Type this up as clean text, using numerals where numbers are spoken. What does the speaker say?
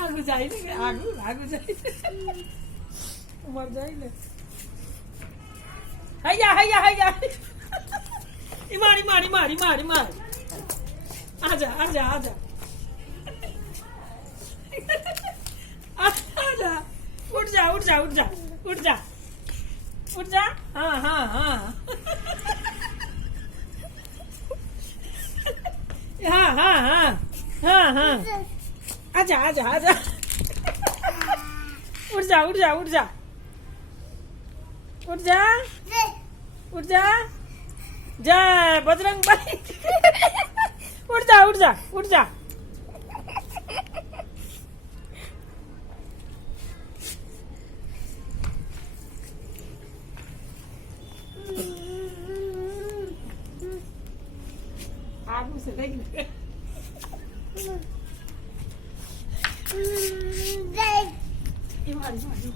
આગુ જાય ને આગુ આગુ જાય ઉમર જાય ને હૈયા હૈયા હૈયા મારી મારી મારી મારી મારી આજા આજા આજા आजा उठ जा उठ जा उठ जा उठ जा उठ जा हाँ हाँ हाँ हाँ हाँ हाँ हाँ हाँ आजा आजा आजा उठ जा उठ जा उठ जा उठ जा उठ जा जय बजरंग बली उठ जा उठ जा उठ जा आगू से देख मारी मारी